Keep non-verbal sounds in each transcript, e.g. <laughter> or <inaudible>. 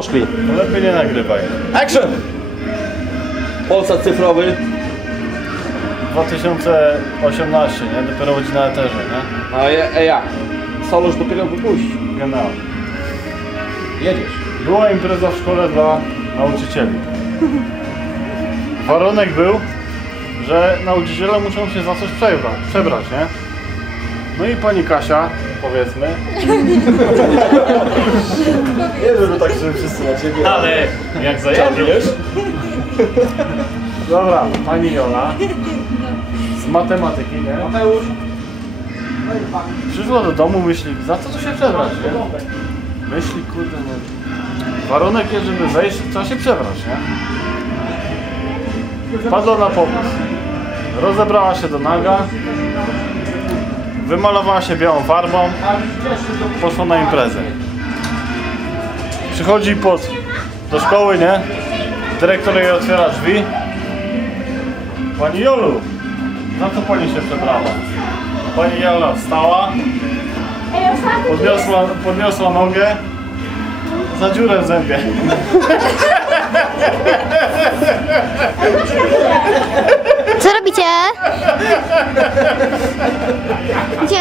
poszli. Lepiej nie nagrywaj. Action! Polsat cyfrowy. 2018, nie? Dopiero chodzi na eterze, nie? A ja, a ja. Solo już dopiero wypuścił. Genau. Jedziesz. Była impreza w szkole dla nauczycieli. Warunek był, że nauczyciele muszą się za coś przebrać, przebrać nie? No i pani Kasia, powiedzmy. <laughs> Żeby wszyscy na ciebie. Ale jak zajedziesz. Dobra, pani Jola. Z matematyki, nie? Mateusz. Przyszła do domu, myśli, za co tu się przebrać, nie? Myśli, kurde, nie. Warunek jest, żeby wejść, trzeba się przebrać, nie? Wpadła na pomysł. Rozebrała się do naga. Wymalowała się białą farbą. Poszła na imprezę. Przychodzi pod, do szkoły, nie? Dyrektor jej otwiera drzwi. Pani Jolu, za co pani się przebrała? Pani Jola wstała, podniosła, podniosła nogę za dziurę w zębie. Co robicie? Gdzie?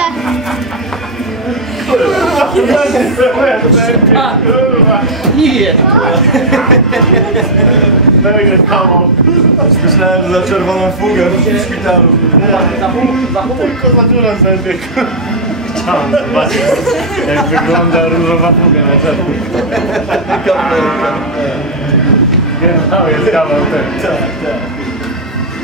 Nie. Myślałem za czerwoną fugę w szpitalu. Tylko za dziurę w zębie. Chciałem zobaczyć, jak wygląda różowa fuga na zębie. Genau, jest kawał ten. Tak, tak.